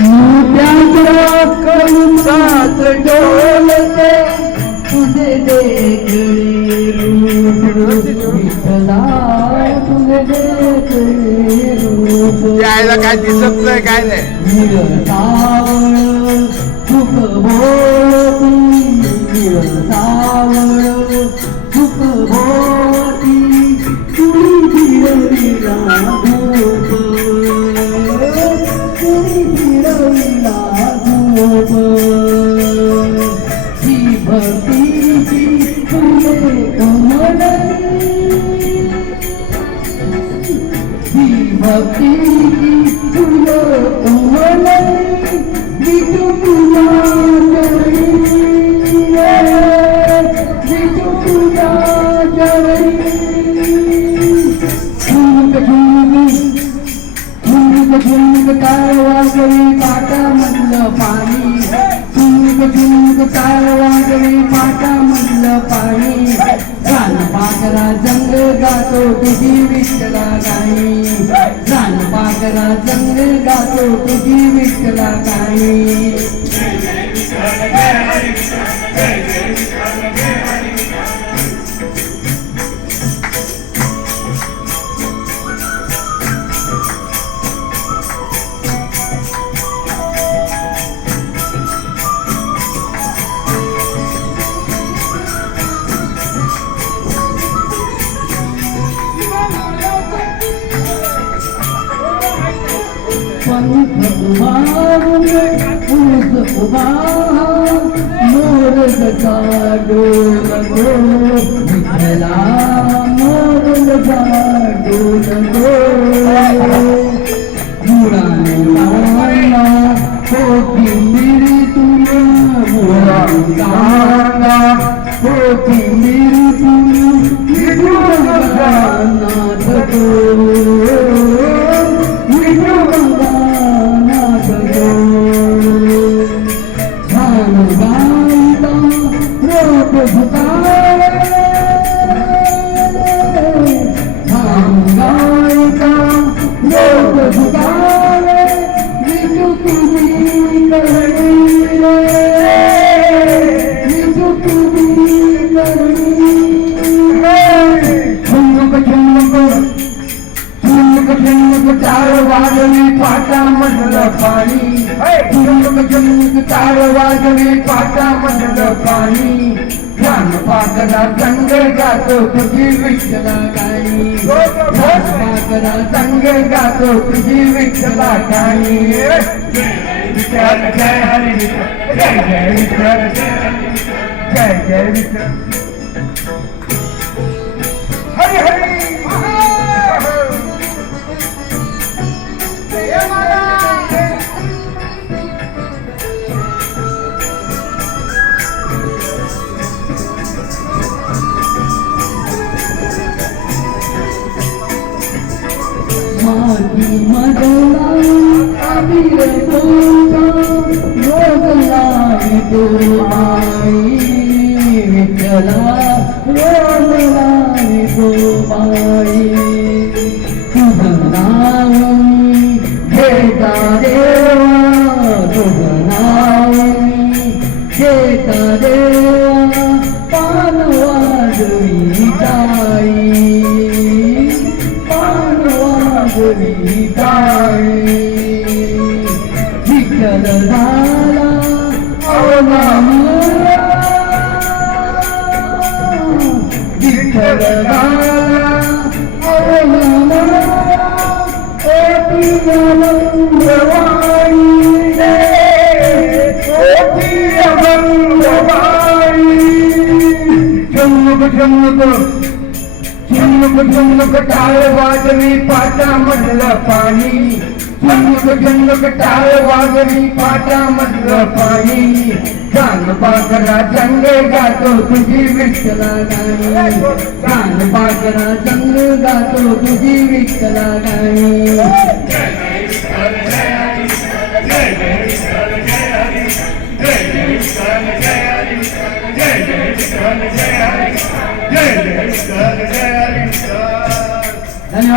मोत्याच्या कंसात डोलते तुझे देखणे रूप विठ्ठला तुझे देखणे रूप यायला काय दिसत नाही काय नाही निरसावळ सुख भोवती निरसावळ सुख भोवती तुळी फिरविला धूप तुळी फिरविला धूप ही भक्तीची फुले कमळी ही भक्तीची फुले कमळी विठू तुझ्या चरणी विठू तुझ्या चरणी झुंक काय वाजवी पाटामधलं पाणी झुंक काय वाजवी पाटामधलं पाणी रान पाकरा जंग गातो तुझी विठ्ठला गाणी रान पाकरा जंग गातो तुझी विठ्ठला गाणी ऊस उभा मोर गाडो लगो विठ्ठला मोर गाडो लगो मुळाने लावला होती मिरी तुला मुळाने लावला होती मिरी तुला नाथ चार वाजवी पाटामधलं पाणी झुंक चार वाजवी पाटामधलं पाणी रान पाकरा संग गातो तुझी विठ्ठला गाणी रान पाकरा संग गातो तुझी विठ्ठला गाणी विठ्ठल जय हरी विठ्ठल जय जय विठ्ठल जय जय विठ्ठल हरी हरी माती मदला अबीर बोलता रोगलाई तो आई विठ्ठला रोगलाई तो आई तुझं नाव घेता देवा तुझं नाव घेता देवा पान वाजवी ताई विठ्ठल झाला अवनामुळा विठ्ठल झाला अवनामुळा ओटी अभंगवाणी ओटी अभंगवाणी जन्म झुंक टाळ वाजवी पाटामधलं पाणी झुंक टाळ वाजवी पाटामधलं पाणी कान पाकरा संग गातो तुझी विठ्ठला गाणी कान पाकरा संग गातो तुझी विठ्ठला गाणी